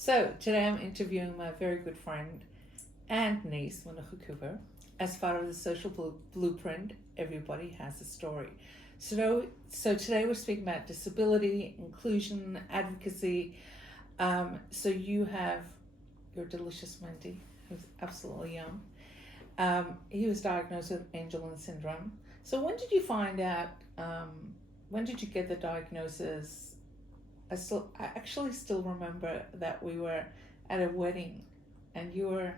So today I'm interviewing my very good friend and niece, Menucha Cooper, as part of the social blueprint, Everybody Has a Story. So today we're speaking about disability, inclusion, advocacy. So you have your delicious Mendy, who's absolutely young. He was diagnosed with Angelman syndrome. So when did you find out, when did you get the diagnosis? I actually still remember that we were at a wedding and you were,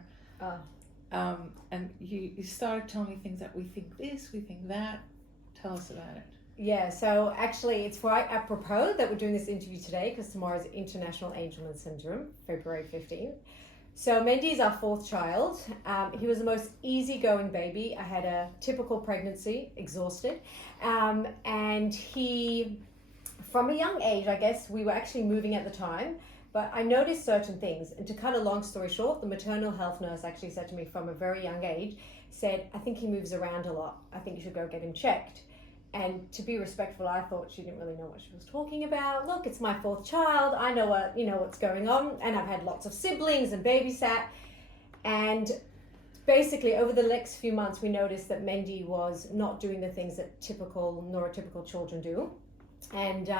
and you started telling me things that we think this, we think that. Tell us about it. Yeah, so actually it's quite apropos that we're doing this interview today because tomorrow is International Angelman Syndrome, February 15th. So Mendy is our fourth child. He was the most easygoing baby. I had a typical pregnancy, exhausted. And he, from a young age, I guess, we were actually moving at the time, but I noticed certain things. And to cut a long story short, the maternal health nurse actually said to me from a very young age, said, I think he moves around a lot. I think you should go get him checked. And to be respectful, I thought she didn't really know what she was talking about. Look, it's my fourth child. I know what's going on. And I've had lots of siblings and babysat. And basically, over the next few months, we noticed that Mendy was not doing the things that typical neurotypical children do. And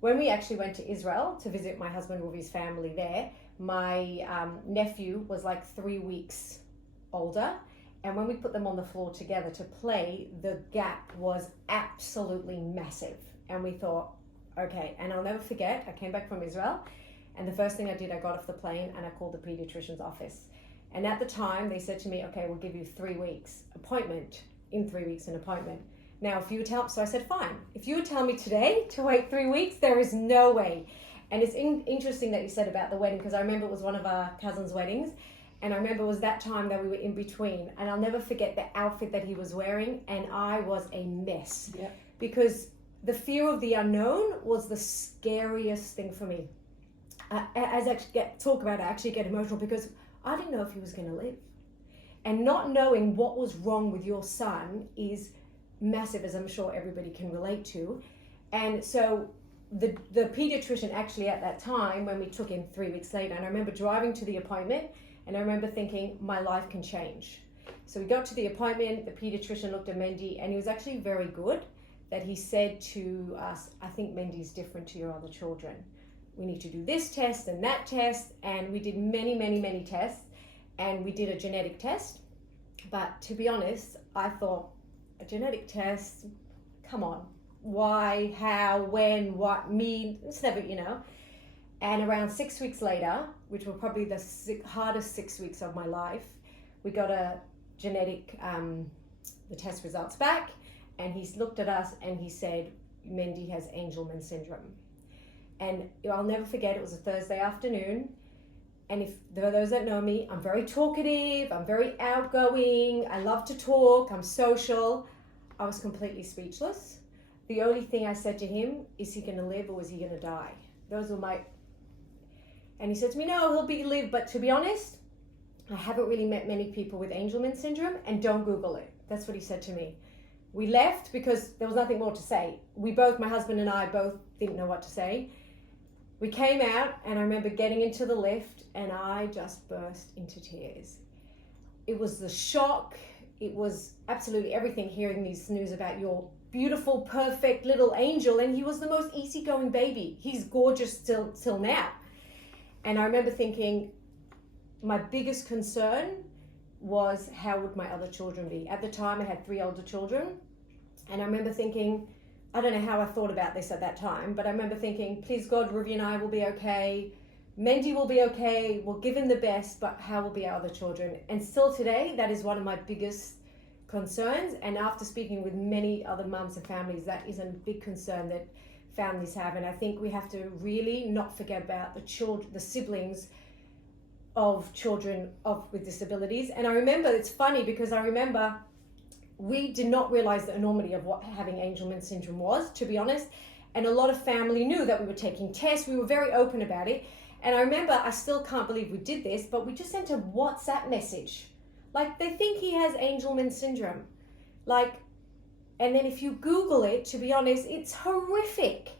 when we actually went to Israel to visit my husband Reuvi's family there, my nephew was like 3 weeks older. And when we put them on the floor together to play, the gap was absolutely massive. And we thought, okay, and I'll never forget, I came back from Israel, and the first thing I did, I got off the plane and I called the pediatrician's office. And at the time, they said to me, okay, we'll give you 3 weeks appointment, in 3 weeks an appointment. Now, if you would tell, so I said, fine. If you would tell me today to wait 3 weeks, there is no way. And it's interesting that you said about the wedding, because I remember it was one of our cousins' weddings. And I remember it was that time that we were in between. And I'll never forget the outfit that he was wearing. And I was a mess. Yeah. Because the fear of the unknown was the scariest thing for me. As I actually get emotional because I didn't know if he was going to live. And not knowing what was wrong with your son is massive, as I'm sure everybody can relate to. And so the pediatrician actually at that time, when we took him 3 weeks later, and I remember driving to the appointment, and I remember thinking, my life can change. So we got to the appointment, the pediatrician looked at Mendy, and he was actually very good, that he said to us, I think Mendy's different to your other children. We need to do this test and that test, and we did many tests, and we did a genetic test. But to be honest, I thought, a genetic test, come on, why, how, when, what, me, it's never, And around 6 weeks later, which were probably the hardest 6 weeks of my life, we got a genetic, the test results back, and he's looked at us and he said, Mendy has Angelman syndrome. And I'll never forget, it was a Thursday afternoon. And if there are those that know me, I'm very talkative, I'm very outgoing, I love to talk, I'm social. I was completely speechless. The only thing I said to him, is he going to live or is he going to die? Those were my... And he said to me, no, he'll live. But to be honest, I haven't really met many people with Angelman syndrome, and don't Google it. That's what he said to me. We left because there was nothing more to say. My husband and I both didn't know what to say. We came out, and I remember getting into the lift, and I just burst into tears. It was the shock. It was absolutely everything, hearing these news about your beautiful, perfect little angel, and he was the most easygoing baby. He's gorgeous till now. And I remember thinking, my biggest concern was, how would my other children be? At the time, I had 3 older children, and I remember thinking, I don't know how I thought about this at that time, but I remember thinking, please God, Reuvi and I will be okay. Mendy will be okay. We'll give him the best, but how will be our other children? And still today, that is one of my biggest concerns. And after speaking with many other mums and families, that is a big concern that families have. And I think we have to really not forget about the siblings of children with disabilities. And I remember, it's funny because I remember we did not realize the enormity of what having Angelman syndrome was, to be honest. And a lot of family knew that we were taking tests. We were very open about it. And I remember, I still can't believe we did this, but we just sent a WhatsApp message. Like, they think he has Angelman syndrome. And then if you Google it, to be honest, it's horrific.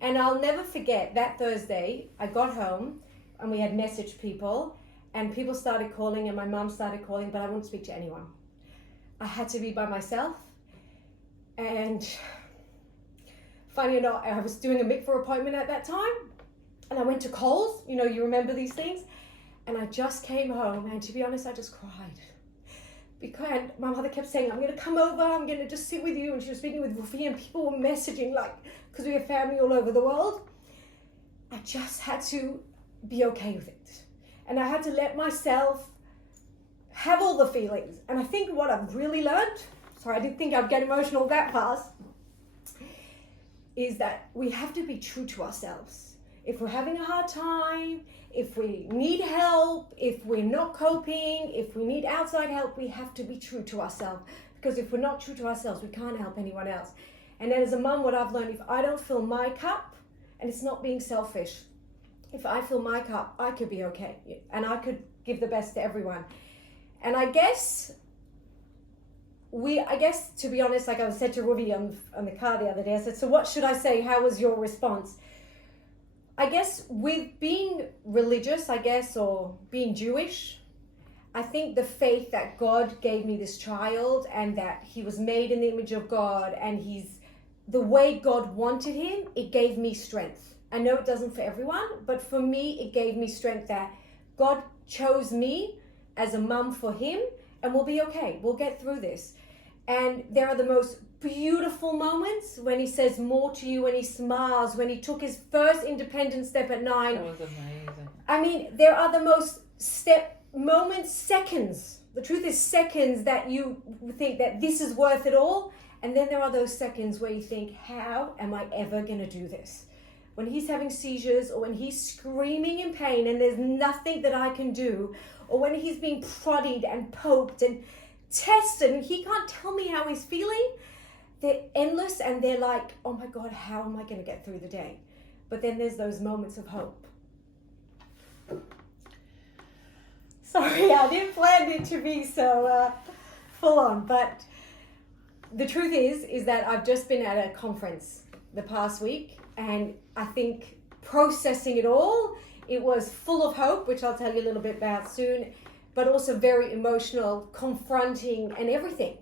And I'll never forget that Thursday, I got home. and we had messaged people, and people started calling, and my mum started calling, but I wouldn't speak to anyone. I had to be by myself. And funny enough, I was doing a mikvah appointment at that time, and I went to Coles, you remember these things, and I just came home, and to be honest, I just cried. Because my mother kept saying, I'm going to come over, I'm going to just sit with you, and she was speaking with Reuvi, and people were messaging, because we have family all over the world. I just had to be okay with it. And I had to let myself have all the feelings. And I think what I've really learned, sorry, I didn't think I'd get emotional that fast, is that we have to be true to ourselves. If we're having a hard time, if we need help, if we're not coping, if we need outside help, we have to be true to ourselves. Because if we're not true to ourselves, we can't help anyone else. And as a mum, what I've learned, if I don't fill my cup, and it's not being selfish, if I fill my cup, I could be okay. And I could give the best to everyone. And I guess, to be honest, like I said to Reuvi on the car the other day, I said, so what should I say? How was your response? I guess with being religious, or being Jewish, I think the faith that God gave me this child, and that he was made in the image of God, and he's the way God wanted him, it gave me strength. I know it doesn't for everyone, but for me, it gave me strength that God chose me as a mum for him, and we'll be okay. We'll get through this. And there are the most beautiful moments when he says more to you, when he smiles, when he took his first independent step at 9. That was amazing. I mean, there are the most seconds. The truth is seconds that you think that this is worth it all. And then there are those seconds where you think, how am I ever going to do this? When he's having seizures, or when he's screaming in pain and there's nothing that I can do, or when he's being prodded and poked and tested and he can't tell me how he's feeling, they're endless, and they're like, oh my God, how am I going to get through the day? But then there's those moments of hope. Sorry, I didn't plan it to be so full on, but the truth is that I've just been at a conference the past week, and I think processing it all, it was full of hope, which I'll tell you a little bit about soon, but also very emotional, confronting, and everything.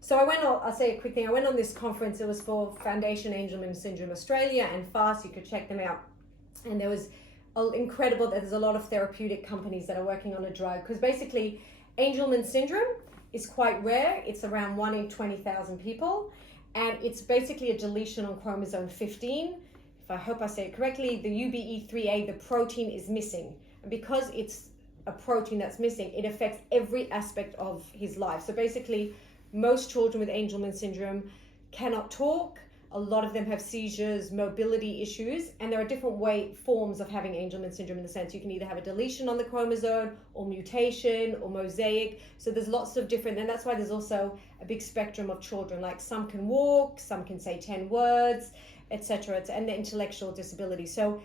So I'll say a quick thing. I went on this conference. It was for Foundation Angelman Syndrome Australia and FAST. You could check them out. And there was incredible that there's a lot of therapeutic companies that are working on a drug, because basically Angelman syndrome is quite rare. It's around 1 in 20,000 people. And it's basically a deletion on chromosome 15. If I hope I say it correctly, the UBE3A, the protein is missing. And because it's a protein that's missing, it affects every aspect of his life. So basically, most children with Angelman syndrome cannot talk. A lot of them have seizures, mobility issues, and there are different forms of having Angelman syndrome, in the sense you can either have a deletion on the chromosome, or mutation, or mosaic. So there's lots of different, and that's why there's also a big spectrum of children. Like some can walk, some can say 10 words, etc., and the intellectual disability. So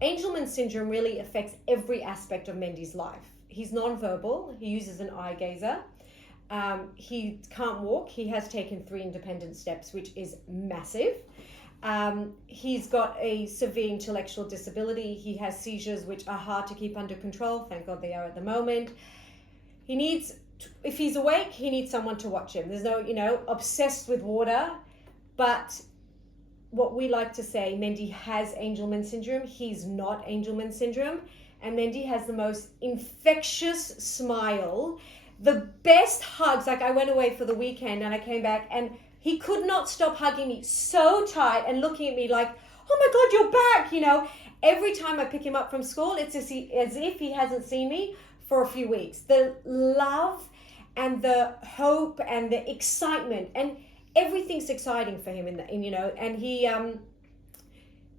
Angelman syndrome really affects every aspect of Mendy's life. He's nonverbal. He uses an eye gazer. He can't walk. He has taken 3 independent steps, which is massive. He's got a severe intellectual disability. He has seizures, which are hard to keep under control. Thank God they are at the moment. He needs, if he's awake, he needs someone to watch him. There's no, obsessed with water. But what we like to say, Mendy has Angelman syndrome. He's not Angelman syndrome. And Mendy has the most infectious smile, the best hugs. Like, I went away for the weekend and I came back and he could not stop hugging me so tight and looking at me like, oh my God, you're back. Every time I pick him up from school, it's as if he hasn't seen me for a few weeks. The love and the hope and the excitement, and everything's exciting for him. And he,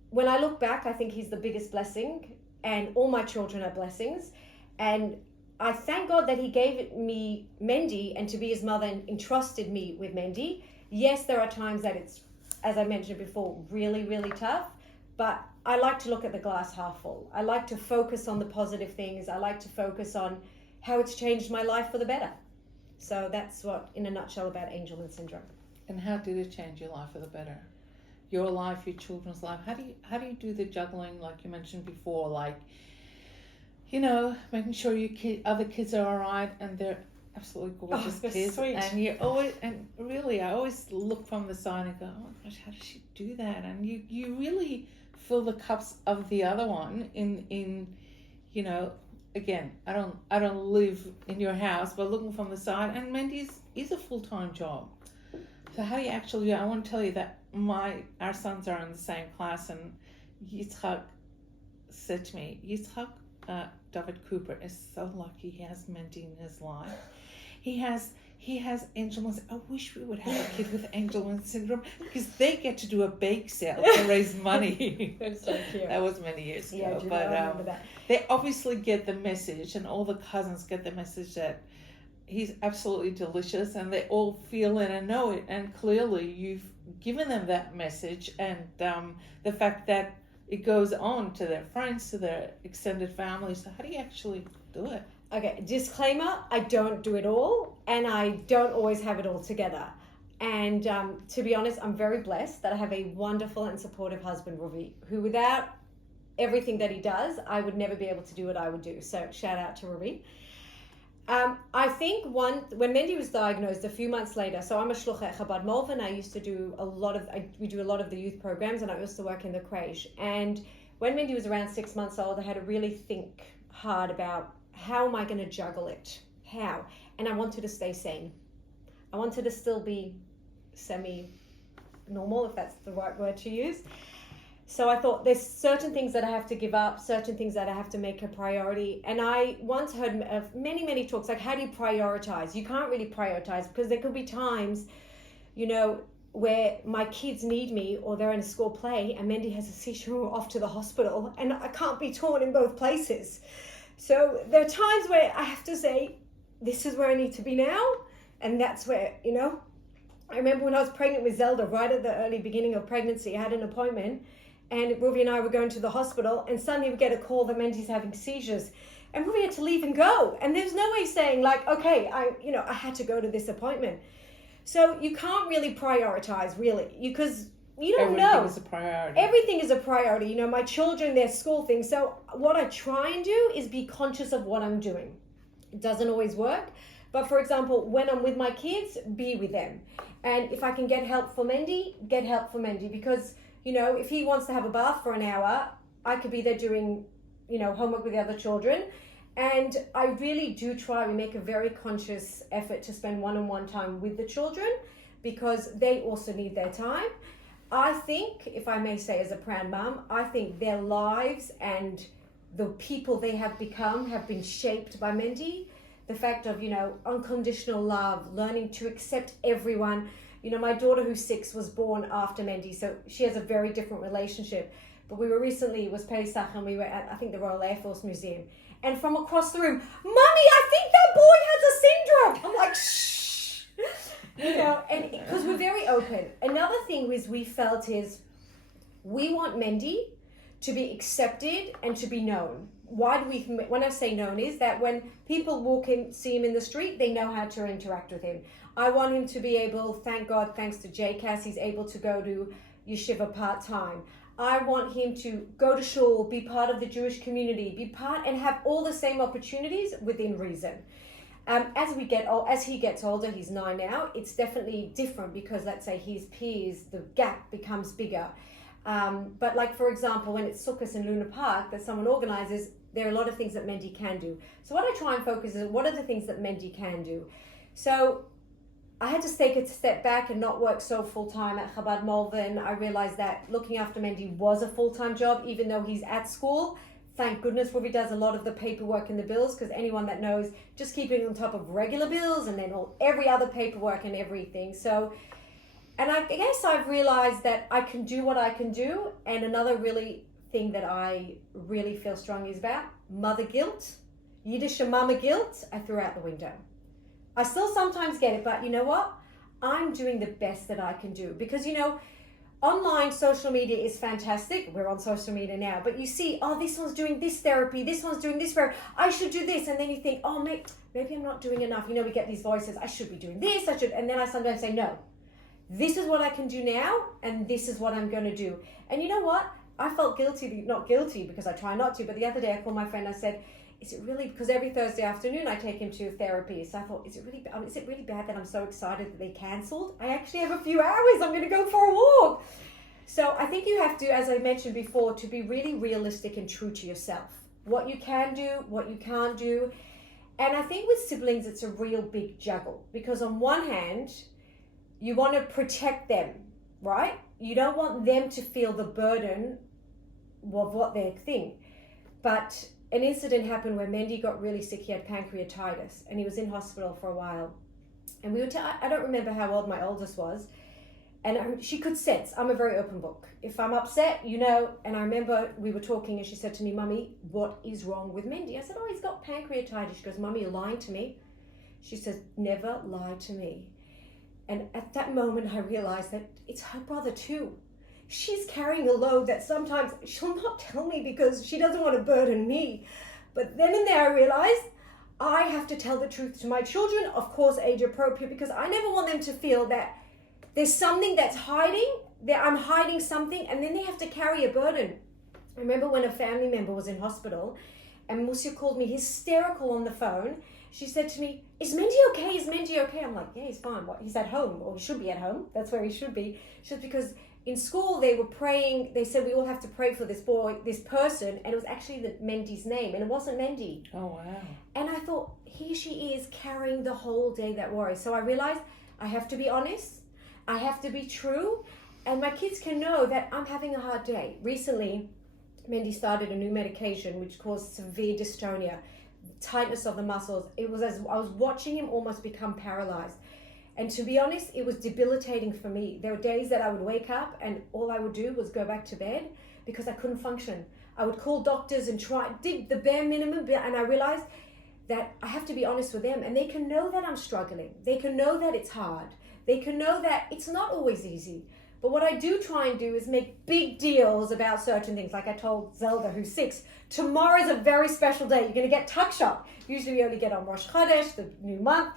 when I look back, I think he's the biggest blessing, and all my children are blessings. And I thank God that he gave me Mendy, and to be his mother, and entrusted me with Mendy. Yes, there are times that it's, as I mentioned before, really, really tough, but I like to look at the glass half full. I like to focus on the positive things. I like to focus on how it's changed my life for the better. So that's what, in a nutshell, about Angelman syndrome. And how did it change your life for the better? Your life, your children's life. How do you do the juggling, like you mentioned before? Like, making sure other kids are all right, and they're absolutely gorgeous kids. Sweet. And really, I always look from the side and go, oh my gosh, how does she do that? And you really fill the cups of the other one in again, I don't live in your house, but looking from the side, and Mendy's is a full-time job. So how do you actually do it? I want to tell you that our sons are in the same class, and Yitzhak said to me, David Cooper is so lucky he has Mendy in his life. He has Angelman. I wish we would have a kid with Angelman syndrome, because they get to do a bake sale to raise money. That's so cute. That was many years ago. Yeah, I remember that. They obviously get the message, and all the cousins get the message that he's absolutely delicious, and they all feel it and know it. And clearly you've given them that message, and the fact that it goes on to their friends, to their extended family. So how do you actually do it? Okay, disclaimer, I don't do it all, and I don't always have it all together. And to be honest, I'm very blessed that I have a wonderful and supportive husband, Reuvi, who without everything that he does, I would never be able to do what I would do. So shout out to Reuvi. I think when Mendy was diagnosed a few months later, so I'm a shlucha at Chabad Malvern. I used to do we do a lot of the youth programs, and I used to work in the creche. And when Mendy was around 6 months old, I had to really think hard about, how am I going to juggle it? How? And I wanted to stay sane. I wanted to still be semi-normal, if that's the right word to use. So I thought, there's certain things that I have to give up, certain things that I have to make a priority. And I once heard of many, many talks, like, how do you prioritize? You can't really prioritize, because there could be times, where my kids need me, or they're in a school play and Mendy has a seizure, or off to the hospital, and I can't be torn in both places. So there are times where I have to say, this is where I need to be now. And that's where, I remember when I was pregnant with Zelda, right at the early beginning of pregnancy, I had an appointment, and Reuvi and I were going to the hospital, and suddenly we get a call that Mendy's having seizures. And Reuvi had to leave and go. And there's no way saying, like, okay, I had to go to this appointment. So you can't really prioritize, really, because you don't know. Everything is a priority. Everything is a priority. My children, their school things. So what I try and do is be conscious of what I'm doing. It doesn't always work. But for example, when I'm with my kids, be with them. And if I can get help for Mendy, get help for Mendy. Because, if he wants to have a bath for an hour, I could be there doing, homework with the other children. And I really do try to make a very conscious effort to spend one-on-one time with the children, because they also need their time. I think, if I may say as a proud mum, I think their lives and the people they have become have been shaped by Mendy. The fact of, unconditional love, learning to accept everyone. My daughter, who's 6, was born after Mendy, so she has a very different relationship. But we were recently, it was Pesach, and we were at, I think, the Royal Air Force Museum. And from across the room, Mummy, I think that boy has a syndrome. I'm like, shh. And because we're very open. Another thing we felt is, we want Mendy to be accepted and to be known. When I say known, is that when people walk in, see him in the street, they know how to interact with him. I want him to be able, thank God, thanks to JCAS, he's able to go to yeshiva part-time. I want him to go to shul, be part of the Jewish community, and have all the same opportunities within reason. As he gets older, he's 9 now, it's definitely different, because let's say his peers, the gap becomes bigger. But like, for example, when it's Sukkot in Luna Park that someone organizes, there are a lot of things that Mendy can do. So what I try and focus is, what are the things that Mendy can do? So I had to take a step back and not work so full-time at Chabad Malvern. I realized that looking after Mendy was a full-time job, even though he's at school. Thank goodness Reuvi does a lot of the paperwork and the bills, because anyone that knows, just keeping on top of regular bills and then every other paperwork and everything. So, and I guess I've realized that I can do what I can do. And another really thing that I really feel strongly is about mother guilt, Yiddish mama guilt, I threw out the window. I still sometimes get it, but you know what? I'm doing the best that I can do, because, online social media is fantastic. We're on social media now, but you see, this one's doing this therapy, this one's doing this therapy, I should do this. And then you think, maybe I'm not doing enough. We get these voices, I should be doing this, and then I sometimes say, no, this is what I can do now, and this is what I'm going to do. And you know what? I felt not guilty because I try not to, but the other day I called my friend, I said, is it really, because every Thursday afternoon I take him to therapy. So I thought, is it really bad that I'm so excited that they cancelled? I actually have a few hours. I'm going to go for a walk. So I think you have to, as I mentioned before, to be really realistic and true to yourself. What you can do, what you can't do. And I think with siblings, it's a real big juggle. Because on one hand, you want to protect them, right? You don't want them to feel the burden of what they think. But an incident happened where Mendy got really sick. He had pancreatitis and he was in hospital for a while. And I don't remember how old my oldest was. And she could sense, I'm a very open book. If I'm upset, you know, and I remember we were talking and she said to me, Mummy, what is wrong with Mendy? I said, oh, he's got pancreatitis. She goes, Mummy, you're lying to me. She says, never lie to me. And at that moment, I realized that it's her brother too. She's carrying a load that sometimes she'll not tell me because she doesn't want to burden me. But then and there I realized I have to tell the truth to my children, of course, age appropriate, because I never want them to feel that there's something that's hiding, that I'm hiding something, and then they have to carry a burden. I remember when a family member was in hospital and Musia called me hysterical on the phone. She said to me, is Mendy okay? Is Mendy okay? I'm like, yeah, he's fine. What? He's at home, or he should be at home. That's where he should be. She said, because in school they were praying, they said we all have to pray for this boy, this person, and it was actually Mendy's name, and it wasn't Mendy. Oh, wow. And I thought, here she is carrying the whole day that worry. So I realized I have to be honest. I have to be true, and my kids can know that I'm having a hard day. Recently, Mendy started a new medication which caused severe dystonia, tightness of the muscles. It was as I was watching him almost become paralyzed. And to be honest, it was debilitating for me. There were days that I would wake up and all I would do was go back to bed because I couldn't function. I would call doctors and did the bare minimum, and I realized that I have to be honest with them, and they can know that I'm struggling. They can know that it's hard. They can know that it's not always easy. But what I do try and do is make big deals about certain things. Like I told Zelda, who's 6, tomorrow's a very special day. You're going to get tuck shop. Usually we only get on Rosh Chodesh, the new month.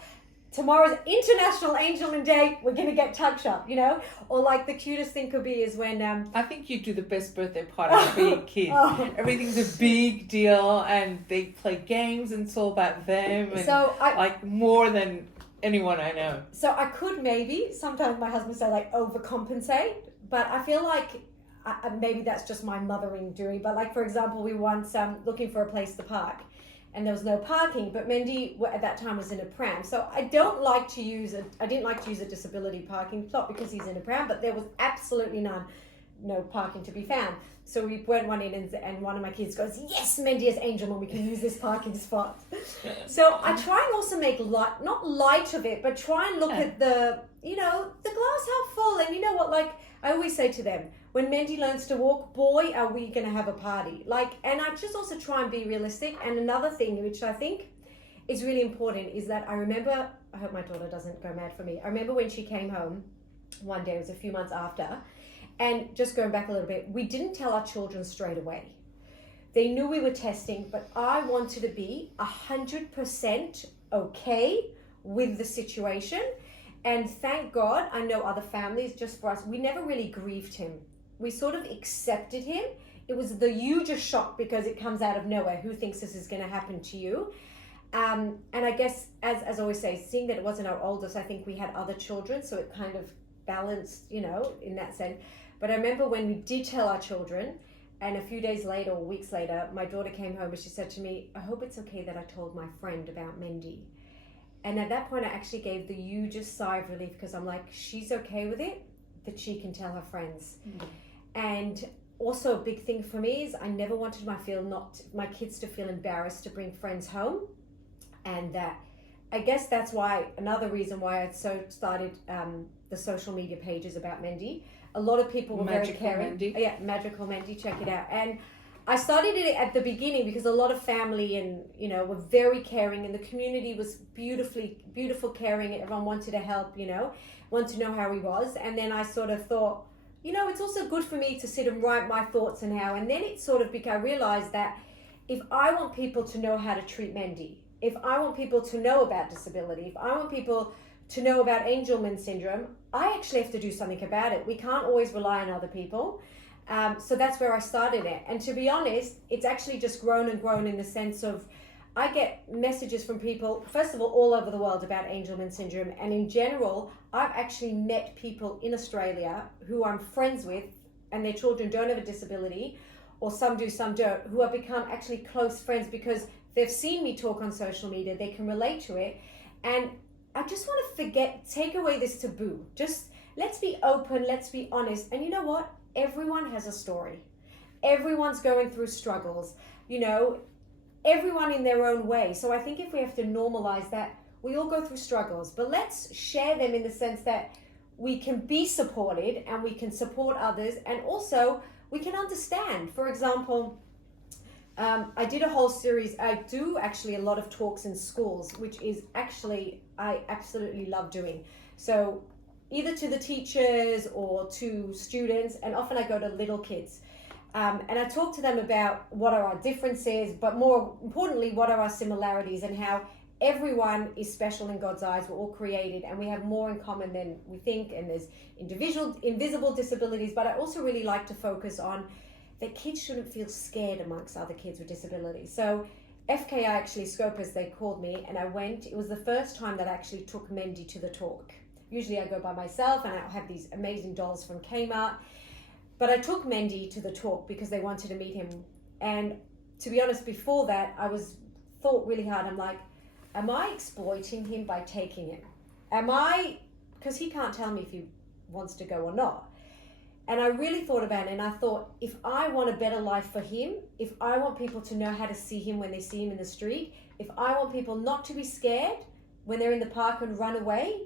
Tomorrow's International Angelman Day. We're going to get tuck shop, you know? Or like the cutest thing could be is when... I think you do the best birthday party for your kids. Everything's a big deal and they play games and it's all about them. And so like more than... anyone I know. So I could maybe, sometimes my husband say like overcompensate, but I feel like maybe that's just my mothering doing. But like, for example, we once looking for a place to park and there was no parking, but Mendy at that time was in a pram. So I didn't like to use a disability parking slot because he's in a pram, but there was absolutely no parking to be found. So we went one in and one of my kids goes, yes, Mendy is Angelman, we can use this parking spot. So I try and also make not light of it, but try and look at the glass half full. And you know what, like I always say to them, when Mendy learns to walk, boy, are we going to have a party. And I just also try and be realistic. And another thing, which I think is really important, is that I remember, I hope my daughter doesn't go mad for me. I remember when she came home one day, it was a few months after, and just going back a little bit, we didn't tell our children straight away. They knew we were testing, but I wanted to be 100% okay with the situation. And thank God, I know other families, just for us, we never really grieved him. We sort of accepted him. It was the hugest shock because it comes out of nowhere. Who thinks this is going to happen to you? And I guess, as I always say, seeing that it wasn't our oldest, I think we had other children, so it kind of balanced, in that sense. But I remember when we did tell our children, and a few days later or weeks later, my daughter came home and she said to me, I hope it's okay that I told my friend about Mendy. And at that point, I actually gave the hugest sigh of relief because I'm like, she's okay with it, that she can tell her friends. Mm-hmm. And also a big thing for me is I never wanted my kids to feel embarrassed to bring friends home. And that, I guess that's why, another reason why I started the social media pages about Mendy. A lot of people were very caring. Mendy. Yeah, Magical Mendy, check it out. And I started it at the beginning because a lot of family and, were very caring, and the community was beautiful caring. Everyone wanted to help, wanted to know how he was. And then I sort of thought, it's also good for me to sit and write my thoughts and how. And then it sort of I realized that if I want people to know how to treat Mendy, if I want people to know about disability, if I want people to know about Angelman syndrome, I actually have to do something about it. We can't always rely on other people. So that's where I started it. And to be honest, it's actually just grown and grown in the sense of I get messages from people, first of all over the world about Angelman syndrome. And in general, I've actually met people in Australia who I'm friends with and their children don't have a disability, or some do, some don't, who have become actually close friends because they've seen me talk on social media, they can relate to it. And I just want to take away this taboo. Just let's be open, let's be honest. And you know what? Everyone has a story. Everyone's going through struggles, everyone in their own way. So I think if we have to normalize that, we all go through struggles, but let's share them in the sense that we can be supported and we can support others, and also we can understand. For example, I did a whole series. I do actually a lot of talks in schools, which is actually, I absolutely love doing. So either to the teachers or to students, and often I go to little kids. And I talk to them about what are our differences, but more importantly, what are our similarities, and how everyone is special in God's eyes. We're all created and we have more in common than we think, and there's invisible disabilities. But I also really like to focus on that kids shouldn't feel scared amongst other kids with disabilities. So FKI, actually Scopus, they called me, and I went. It was the first time that I actually took Mendy to the talk. Usually I go by myself and I have these amazing dolls from Kmart. But I took Mendy to the talk because they wanted to meet him. And to be honest, before that, I thought really hard. I'm like, am I exploiting him by taking him? Because he can't tell me if he wants to go or not. And I really thought about it, and I thought, if I want a better life for him, if I want people to know how to see him when they see him in the street, if I want people not to be scared when they're in the park and run away,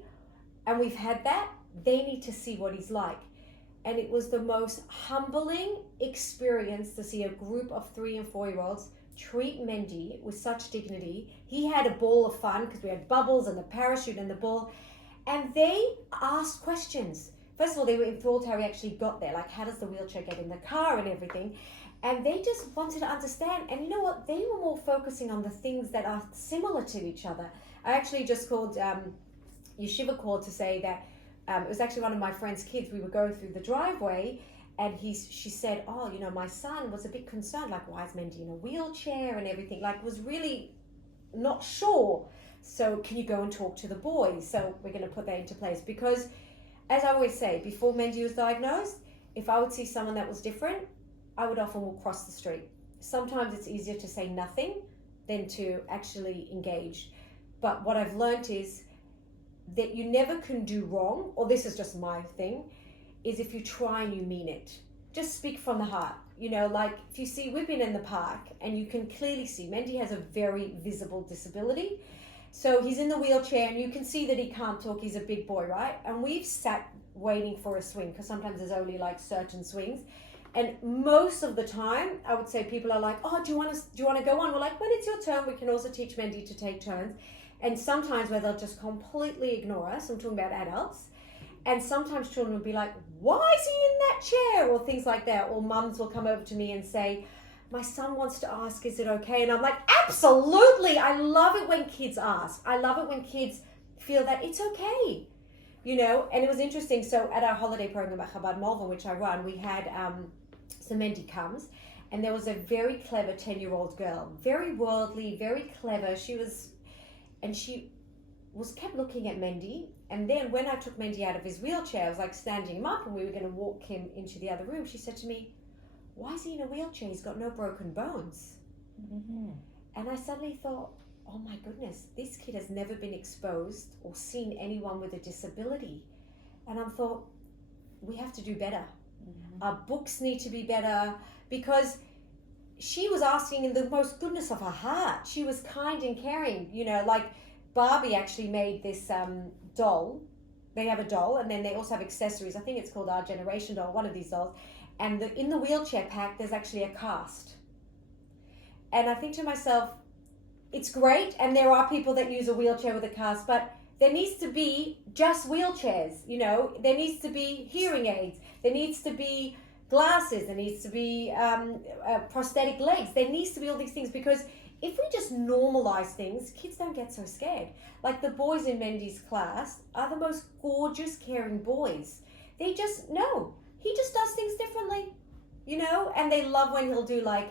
and we've had that, they need to see what he's like. And it was the most humbling experience to see a group of 3 and 4-year-olds treat Mendy with such dignity. He had a ball of fun because we had bubbles and the parachute and the ball. And they asked questions. First of all, they were enthralled how he actually got there. Like, how does the wheelchair get in the car and everything? And they just wanted to understand. And you know what? They were more focusing on the things that are similar to each other. I actually just called, Yeshiva called to say that it was actually one of my friend's kids. We were going through the driveway, and she said, oh, my son was a bit concerned, like, why is Mendy in a wheelchair and everything? Like, was really not sure. So can you go and talk to the boys? So we're going to put that into place, because as I always say, before Mendy was diagnosed, if I would see someone that was different, I would often walk across the street. Sometimes it's easier to say nothing than to actually engage. But what I've learned is that you never can do wrong, or this is just my thing, is if you try and you mean it. Just speak from the heart. Like if you see, we've been in the park and you can clearly see Mendy has a very visible disability. So he's in the wheelchair and you can see that he can't talk. He's a big boy, right? And we've sat waiting for a swing, because sometimes there's only like certain swings. And most of the time, I would say people are like, oh, do you want to go on? We're like, when it's your turn, we can also teach Mendy to take turns. And sometimes where they'll just completely ignore us, I'm talking about adults, and sometimes children will be like, why is he in that chair? Or things like that. Or mums will come over to me and say, my son wants to ask, is it okay? And I'm like, absolutely. I love it when kids ask. I love it when kids feel that it's okay. And it was interesting. So at our holiday program at Chabad Malvern, which I run, we had, so Mendy comes, and there was a very clever 10-year-old girl, very worldly, very clever. She kept looking at Mendy. And then when I took Mendy out of his wheelchair, I was like standing him up and we were going to walk him into the other room. She said to me, why is he in a wheelchair? He's got no broken bones. Mm-hmm. And I suddenly thought, oh my goodness, this kid has never been exposed or seen anyone with a disability. And I thought, we have to do better. Mm-hmm. Our books need to be better, because she was asking in the most goodness of her heart. She was kind and caring, like Barbie actually made this doll. They have a doll, and then they also have accessories. I think it's called Our Generation doll, one of these dolls. And in the wheelchair pack, there's actually a cast. And I think to myself, it's great, and there are people that use a wheelchair with a cast, but there needs to be just wheelchairs, There needs to be hearing aids. There needs to be glasses. There needs to be prosthetic legs. There needs to be all these things, because if we just normalize things, kids don't get so scared. Like the boys in Mendy's class are the most gorgeous, caring boys. They just know. He just does things differently, And they love when he'll do like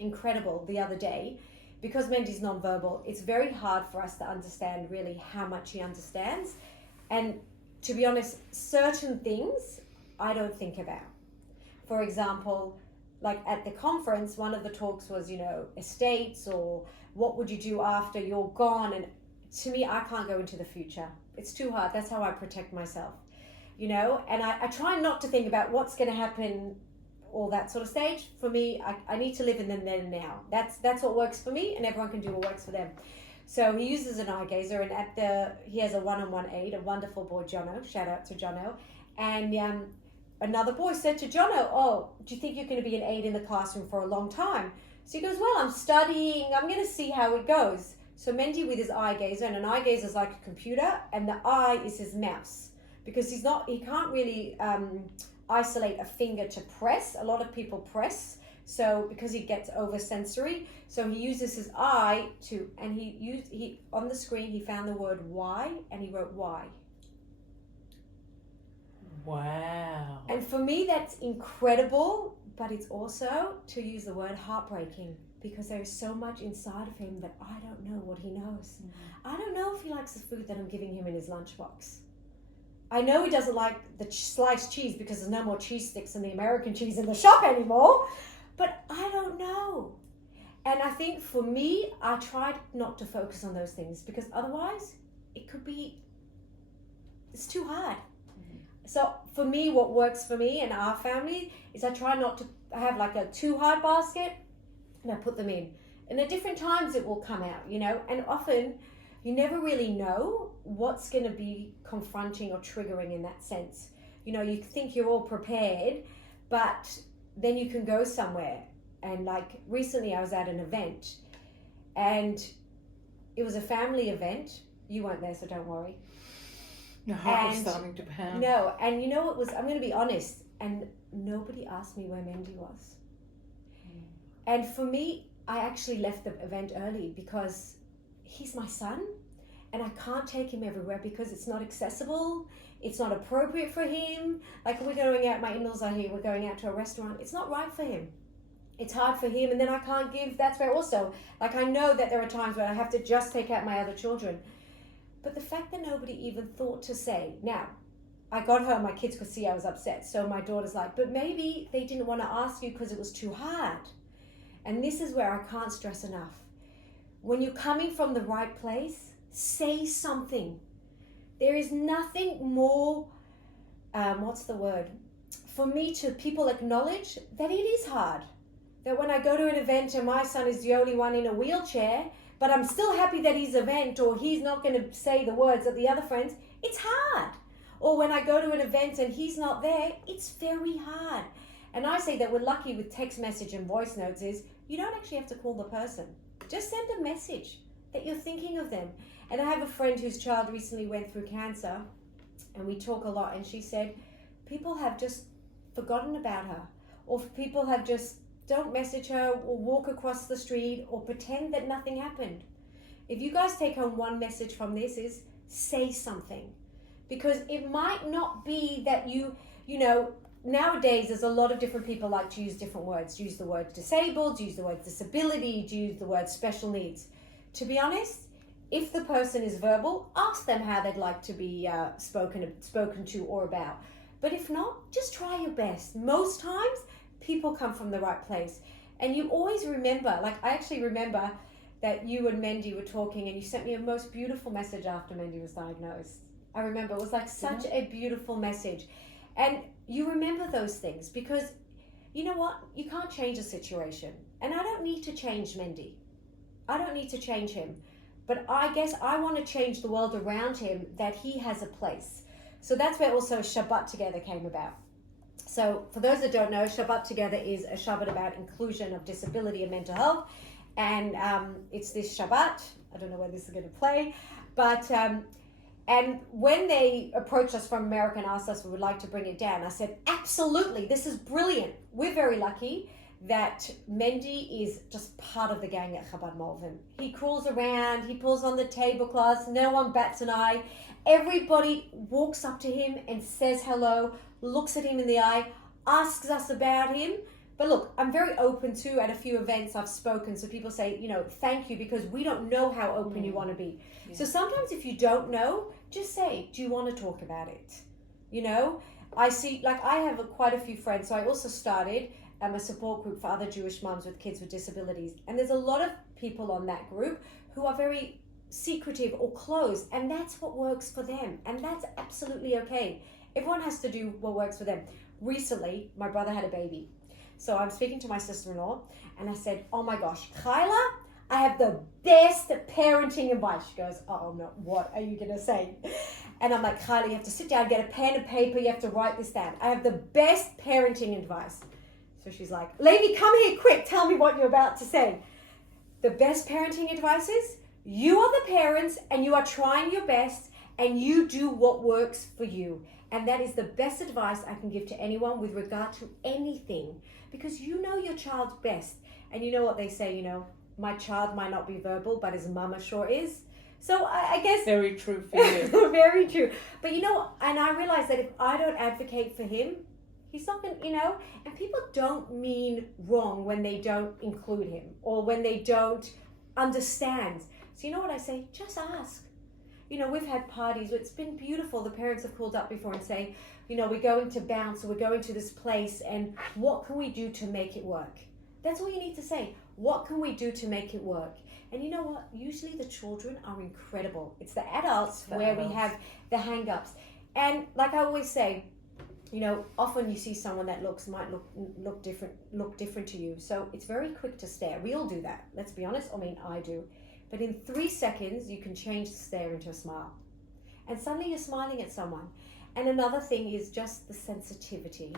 Incredible the other day, because Mendy's nonverbal, it's very hard for us to understand really how much he understands. And to be honest, certain things I don't think about. For example, like at the conference, one of the talks was, estates, or what would you do after you're gone? And to me, I can't go into the future. It's too hard. That's how I protect myself, and I try not to think about what's going to happen, all that sort of stage. For me, I need to live in the then and now. That's what works for me, and everyone can do what works for them. So he uses an eye gazer, and he has a one-on-one aide, a wonderful boy, Jono. Shout out to Jono. And another boy said to Jono, "Oh, do you think you're going to be an aide in the classroom for a long time?" So he goes, "Well, I'm studying. I'm going to see how it goes." So Mendy with his eye gazer, and an eye gazer is like a computer, and the eye is his mouse, because he can't really isolate a finger to press. A lot of people press. So because he gets oversensory, so he uses his eye to, and he on the screen he found the word "why" and he wrote "why." Wow. And for me that's incredible, but it's also, to use the word, heartbreaking, because there is so much inside of him that I don't know what he knows. Mm-hmm. I don't know if he likes the food that I'm giving him in his lunchbox. I know he doesn't like the sliced cheese because there's no more cheese sticks and the American cheese in the shop anymore. But I don't know. And I think for me, I tried not to focus on those things, because otherwise it's too hard. Mm-hmm. So for me, what works for me and our family is I try not to have like a too hard basket, and I put them in. And at different times it will come out, and often you never really know what's going to be confronting or triggering in that sense. You think you're all prepared, but then you can go somewhere. And like recently I was at an event, and it was a family event. You weren't there, so don't worry. Your heart was starting to pound. No, and it was, I'm going to be honest, and nobody asked me where Mendy was. And for me, I actually left the event early because he's my son, and I can't take him everywhere because it's not accessible. It's not appropriate for him. Like, we're going out, my in-laws are here, we're going out to a restaurant. It's not right for him. It's hard for him, and then I can't give. That's where also, like, I know that there are times where I have to just take out my other children. But the fact that nobody even thought to say, now, I got home, my kids could see I was upset. So my daughter's like, but maybe they didn't want to ask you because it was too hard. And this is where I can't stress enough. When you're coming from the right place, say something. There is nothing more, for me to people acknowledge that it is hard. That when I go to an event and my son is the only one in a wheelchair, but I'm still happy that he's event, or he's not going to say the words of the other friends, it's hard. Or when I go to an event and he's not there, it's very hard. And I say that we're lucky with text message and voice notes is you don't actually have to call the person. Just send a message that you're thinking of them. And I have a friend whose child recently went through cancer, and we talk a lot, and she said people have just forgotten about her, or people have just don't message her or walk across the street or pretend that nothing happened. If you guys take home one message from this is say something, because it might not be that nowadays there's a lot of different people like to use different words, use the word disabled, use the word disability, use the word special needs. To be honest, if the person is verbal, ask them how they'd like to be spoken to or about. But if not, just try your best. Most times people come from the right place. And you always remember, like I actually remember that you and Mendy were talking, and you sent me a most beautiful message after Mendy was diagnosed. I remember it was like such a beautiful message. And you remember those things because you know what? You can't change a situation. And I don't need to change Mendy. I don't need to change him. But I guess I want to change the world around him, that he has a place. So that's where also Shabbat Together came about. So for those that don't know, Shabbat Together is a Shabbat about inclusion of disability and mental health. And it's this Shabbat. I don't know where this is going to play. But and when they approached us from America and asked us we would like to bring it down, I said, absolutely, this is brilliant. We're very lucky that Mendy is just part of the gang at Chabad Malvern. He crawls around, he pulls on the tablecloths, no one bats an eye. Everybody walks up to him and says hello, looks at him in the eye, asks us about him, But look, I'm very open to, at a few events I've spoken, so people say, thank you, because we don't know how open you want to be. Yeah. So sometimes if you don't know, just say, do you want to talk about it? I see, I have quite a few friends, so I also started a support group for other Jewish moms with kids with disabilities. And there's a lot of people on that group who are very secretive or closed, and that's what works for them. And that's absolutely okay. Everyone has to do what works for them. Recently, my brother had a baby. So I'm speaking to my sister-in-law, and I said, oh my gosh, Kyla, I have the best parenting advice. She goes, oh no, what are you going to say? And I'm like, Kyla, you have to sit down, get a pen and paper, you have to write this down. I have the best parenting advice. So she's like, Levi, come here quick, tell me what you're about to say. The best parenting advice is, you are the parents and you are trying your best and you do what works for you. And that is the best advice I can give to anyone with regard to anything, because you know your child's best. And you know what they say, my child might not be verbal, but his mama sure is. So I guess... Very true for you. Very true. But and I realize that if I don't advocate for him, he's not going to, and people don't mean wrong when they don't include him or when they don't understand. So you know what I say? Just ask. We've had parties. It's been beautiful. The parents have called up before and say, we're going to bounce or we're going to this place, and what can we do to make it work? That's all you need to say. What can we do to make it work? And you know what? Usually the children are incredible. It's the adults where we have the hang-ups. And like I always say, often you see someone that might look different to you. So it's very quick to stare. We all do that. Let's be honest. I do. But in 3 seconds, you can change the stare into a smile. And suddenly you're smiling at someone. And another thing is just the sensitivity.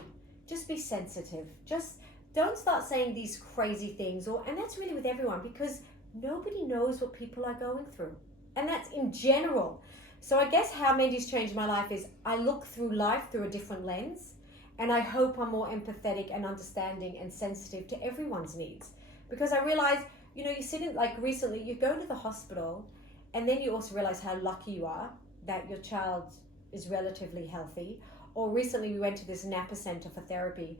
Just be sensitive. Just don't start saying these crazy things. And that's really with everyone, because nobody knows what people are going through. And that's in general. So I guess how Mendy's changed my life is I look through life through a different lens. And I hope I'm more empathetic and understanding and sensitive to everyone's needs. Because I realize, you sit in, recently, you go to the hospital, and then you also realize how lucky you are that your child is relatively healthy. Or recently we went to this Napa center for therapy,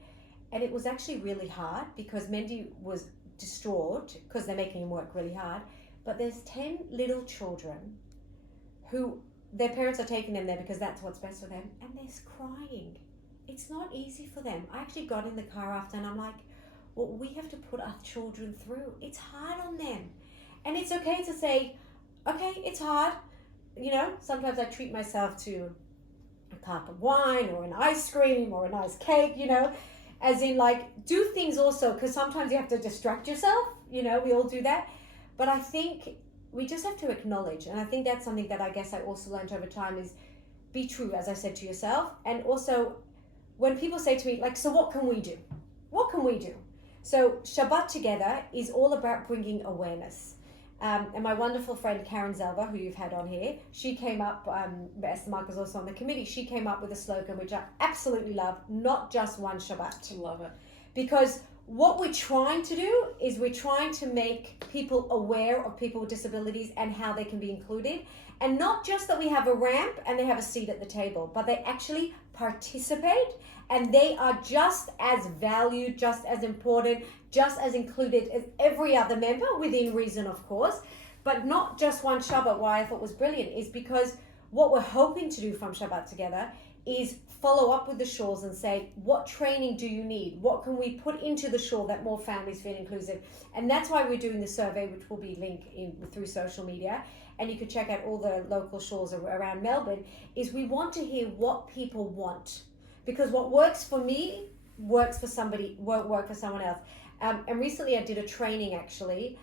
and it was actually really hard because Mendy was distraught because they're making him work really hard. But there's 10 little children who their parents are taking them there because that's what's best for them, and they're crying. It's not easy for them. I actually got in the car after, and I'm like, what we have to put our children through, it's hard on them. And it's okay to say, okay, it's hard. Sometimes I treat myself to a cup of wine or an ice cream or a nice cake, as in do things also, because sometimes you have to distract yourself, we all do that. But I think we just have to acknowledge, and I think that's something that I guess I also learned over time, is be true, as I said, to yourself. And also when people say to me, so what can we do? What can we do? So Shabbat Together is all about bringing awareness. And my wonderful friend Karen Zelva, who you've had on here, she came up, Esther Malka is also on the committee, she came up with a slogan, which I absolutely love, not just one Shabbat. I love it. Because what we're trying to do is we're trying to make people aware of people with disabilities and how they can be included. And not just that we have a ramp and they have a seat at the table, but they actually participate, and they are just as valued, just as important, just as included as every other member, within reason, of course. But not just one Shabbat. Why I thought was brilliant is because what we're hoping to do from Shabbat Together is follow up with the shores and say, what training do you need? What can we put into the shore that more families feel inclusive? And that's why we're doing the survey, which will be linked in through social media. And you can check out all the local shores around Melbourne, is we want to hear what people want. Because what works for me works for somebody, won't work for someone else. And recently I did a training actually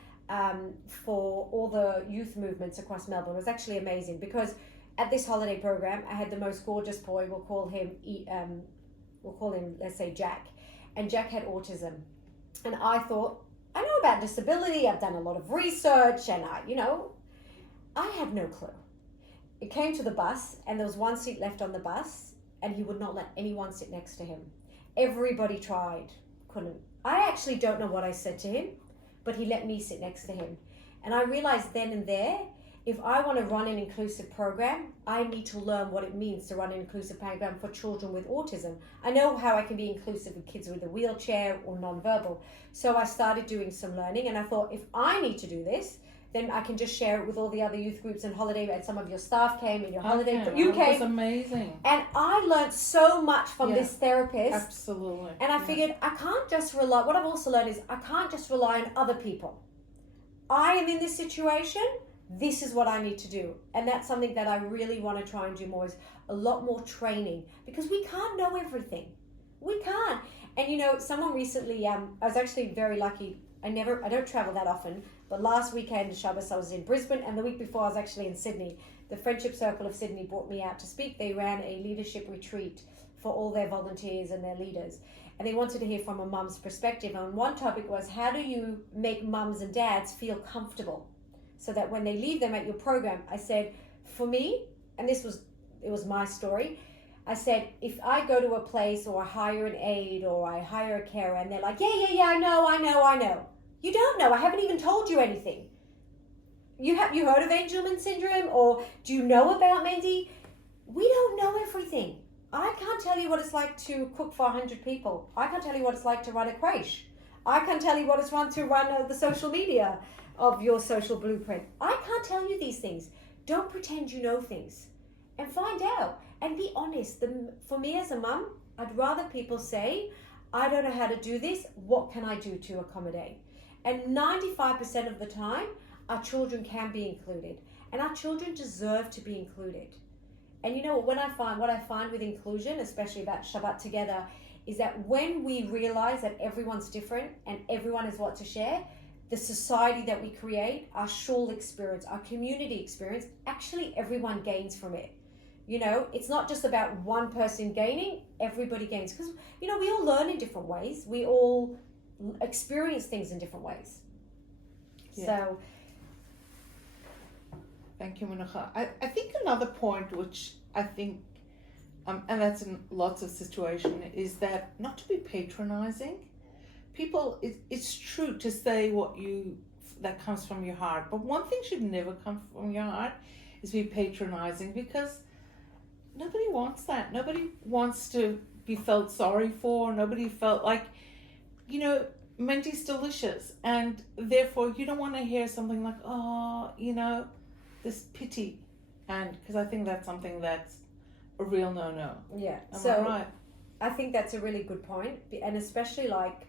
for all the youth movements across Melbourne. It was actually amazing because at this holiday program, I had the most gorgeous boy. We'll call him, let's say Jack. And Jack had autism. And I thought, I know about disability. I've done a lot of research, and I had no clue. It came to the bus, and there was one seat left on the bus, and he would not let anyone sit next to him. Everybody tried, couldn't. I actually don't know what I said to him, but he let me sit next to him. And I realized then and there if I want to run an inclusive program, I need to learn what it means to run an inclusive program for children with autism. I know how I can be inclusive with kids with a wheelchair or nonverbal. So I started doing some learning, and I thought, if I need to do this, then I can just share it with all the other youth groups and holiday, and some of your staff came in your holiday. You came. It was amazing. And I learned so much from this therapist. Absolutely. And I figured I can't just rely, what I've also learned is I can't just rely on other people. I am in this situation, this is what I need to do. And that's something that I really want to try and do more, is a lot more training, because we can't know everything. We can't. And you know, someone recently, I was actually very lucky. I don't travel that often, but last weekend, Shabbos, I was in Brisbane, and the week before I was actually in Sydney. The Friendship Circle of Sydney brought me out to speak. They ran a leadership retreat for all their volunteers and their leaders. And they wanted to hear from a mum's perspective. And one topic was, how do you make mums and dads feel comfortable so that when they leave them at your program? I said, for me, and it was my story, I said, if I go to a place or I hire an aide or I hire a carer and they're like, yeah, I know. You don't know. I haven't even told you anything. You heard of Angelman syndrome, or do you know about Mendy? We don't know everything. I can't tell you what it's like to cook for 100 people. I can't tell you what it's like to run a creche. I can't tell you what it's like to run the social media of your social blueprint. I can't tell you these things. Don't pretend you know things, and find out and be honest. For me as a mum, I'd rather people say, I don't know how to do this. What can I do to accommodate? And 95% of the time, our children can be included, and our children deserve to be included. And you know what I find with inclusion, especially about Shabbat together, is that when we realize that everyone's different and everyone has what to share, the society that we create, our shul experience, our community experience, actually everyone gains from it. You know, it's not just about one person gaining, everybody gains. Because, you know, we all learn in different ways. We all experience things in different ways. Yeah. So, thank you, Menucha. I think another point, which I think, and that's in lots of situations, is that not to be patronizing. People, it's true to say that comes from your heart, but one thing should never come from your heart is be patronizing, because nobody wants that. Nobody wants to be felt sorry for. Nobody felt like, you know, Mendy's delicious, and therefore you don't want to hear something like, oh, you know, this pity, and because I think that's something that's a real no-no. Yeah. Am I right? I think that's a really good point, and especially like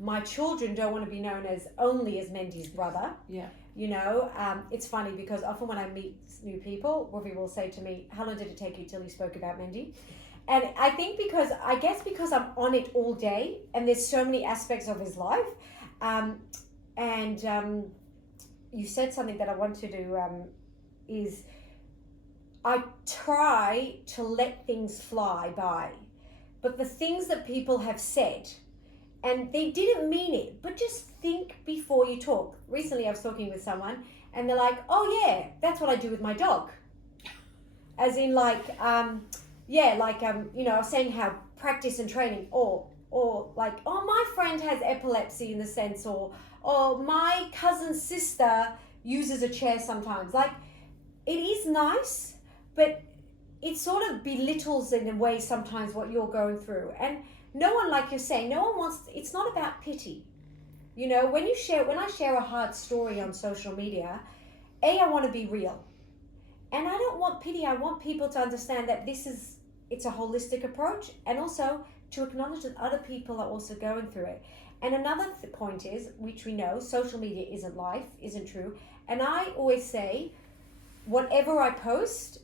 my children don't want to be known as only as Mendy's brother. Yeah. You know, it's funny because often when I meet new people, Reuvi will say to me, how long did it take you till you spoke about Mendy? And I think because I'm on it all day, and there's so many aspects of his life, you said something that I want to do, is I try to let things fly by, but the things that people have said, and they didn't mean it, but just think before you talk. Recently I was talking with someone, and they're like, oh yeah, that's what I do with my dog. As in like, you know, I was saying how practice and training, or like, oh, my friend has epilepsy in the sense, or my cousin's sister uses a chair sometimes. Like, it is nice, but it sort of belittles in a way sometimes what you're going through. And no one, like you're saying, no one wants, it's not about pity. You know, when I share a hard story on social media, I want to be real. And I don't want pity. I want people to understand that it's a holistic approach, and also to acknowledge that other people are also going through it. And another point is, which we know, social media isn't life, isn't true. And I always say, whatever I post,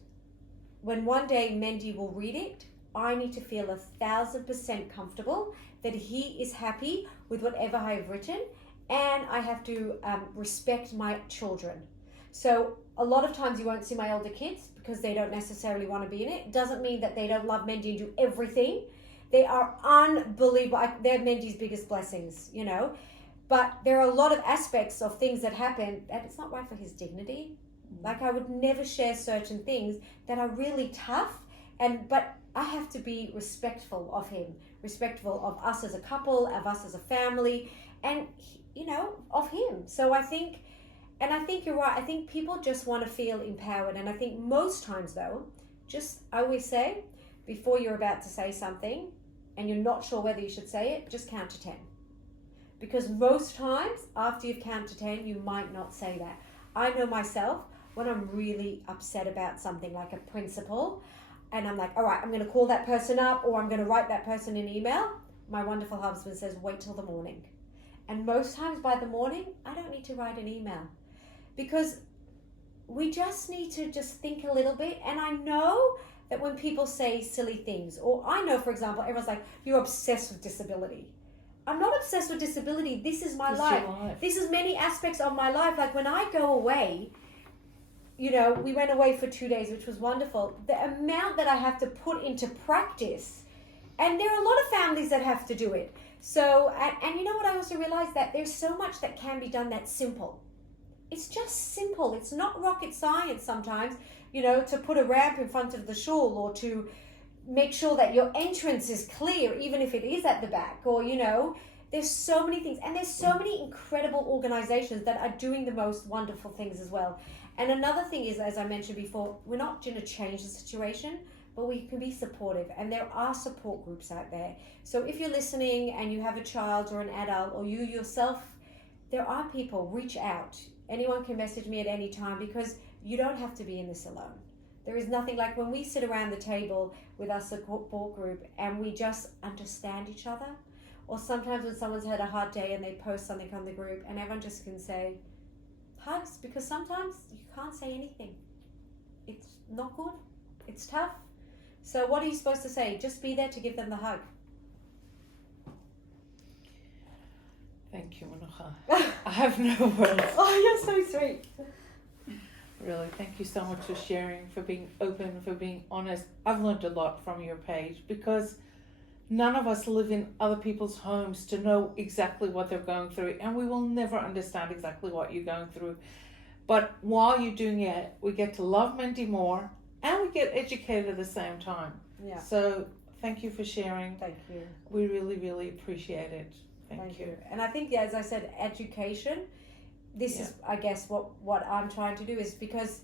when one day Mendy will read it, I need to feel 1,000% comfortable that he is happy with whatever I have written, and I have to respect my children. So a lot of times you won't see my older kids because they don't necessarily want to be in it. It doesn't mean that they don't love Mendy and do everything. They are unbelievable. They're Mendy's biggest blessings, you know. But there are a lot of aspects of things that happen that it's not right for his dignity. Like, I would never share certain things that are really tough, but I have to be respectful of him, respectful of us as a couple, of us as a family, and, you know, of him. So I think And I think you're right. I think people just want to feel empowered. And I think most times, though, I always say, before you're about to say something and you're not sure whether you should say it, just count to 10. Because most times, after you've counted to 10, you might not say that. I know myself, when I'm really upset about something like a principle, and I'm like, all right, I'm going to call that person up, or I'm going to write that person an email, my wonderful husband says, wait till the morning. And most times by the morning, I don't need to write an email. Because we just need to just think a little bit. And I know that when people say silly things, or I know, for example, everyone's like, you're obsessed with disability. I'm not obsessed with disability. This is my life. This is many aspects of my life. Like when I go away, you know, we went away for 2 days, which was wonderful. The amount that I have to put into practice, and there are a lot of families that have to do it. So, and you know what, I also realized that there's so much that can be done that's simple. It's just simple. It's not rocket science sometimes, you know, to put a ramp in front of the shul, or to make sure that your entrance is clear, even if it is at the back, or, you know, there's so many things. And there's so many incredible organizations that are doing the most wonderful things as well. And another thing is, as I mentioned before, we're not going to change the situation, but we can be supportive. And there are support groups out there. So if you're listening and you have a child or an adult, or you yourself, there are people, reach out. Anyone can message me at any time, because you don't have to be in this alone. There is nothing like when we sit around the table with our support group and we just understand each other. Or sometimes when someone's had a hard day and they post something on the group and everyone just can say hugs, because sometimes you can't say anything. It's not good. It's tough. So what are you supposed to say? Just be there to give them the hug. Thank you, Menucha. I have no words. Oh, you're so sweet. Really, thank you so much for sharing, for being open, for being honest. I've learned a lot from your page, because none of us live in other people's homes to know exactly what they're going through, and we will never understand exactly what you're going through. But while you're doing it, we get to love Mendy more, and we get educated at the same time. Yeah. So thank you for sharing. Thank you. We really, really appreciate it. Thank you. And I think, yeah, as I said, education, this is, I guess, what I'm trying to do, is because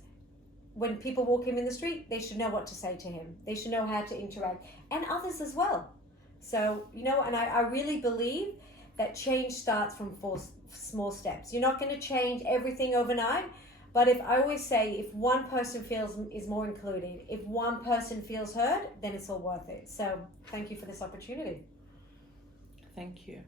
when people walk him in the street, they should know what to say to him. They should know how to interact, and others as well. So, you know, and I really believe that change starts from small steps. You're not going to change everything overnight, but I always say, if one person is more included, if one person feels heard, then it's all worth it. So thank you for this opportunity. Thank you.